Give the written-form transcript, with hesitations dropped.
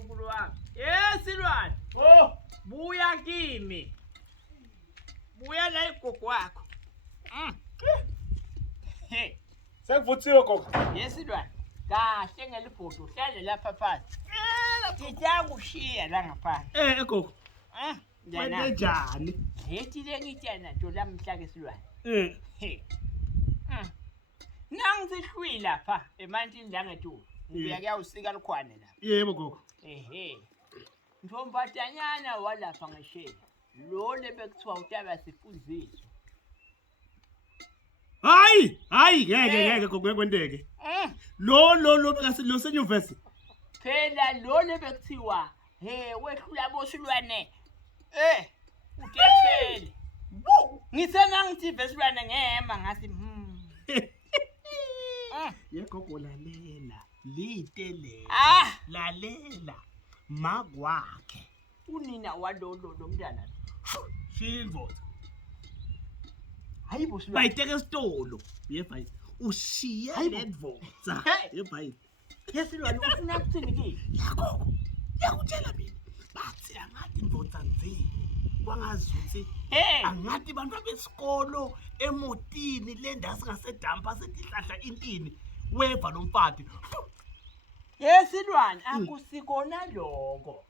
uNkulunkulu wami. Silwane. Oh, Buya kimi. Buya la igogo wakho. Hey, sekuvuthiwe gogo. Silwane. Kahle ngelibhodo uhlale lapha phansi. Ngiyakushiya la ngaphansi. Gogo. Njana. Wenzenjani? Ngithi lengitshana nto lamhla ke Silwane. Hey. Nangisihlwi lapha emantini la ngethu. Ngibuya kuyawusika lukhwane lapha. Yebo gogo. Ntfombatanyana walapha ngeshela. Lo lebekuthiwa utaba sifunziso. Hayi ngeke gogo kwenteke. Lo kasi lo senyuvesi. Phela lo lebekuthiwa wehlula boSilwane. Utethele. Ngithena ngithi beSilwane ngema ngathi Yegogo lalela. Litele. Lalela. Magwakhe. Unina walolo lomntana. Shilvo. Hayi boSilwane. Bayiteke esitolo. Yebhayi. Ushiye ledvodza. Yebhayi. Silwane ufuna ukuthini kimi? Yagogo. Yakutshela mina. Bathi angathi indvodza nzima. Kwangazuthi angathi bantwana besikolo emotini le ndasi ngasedampa setihlahla intini weva lomfati. Silwane akusikona lokho.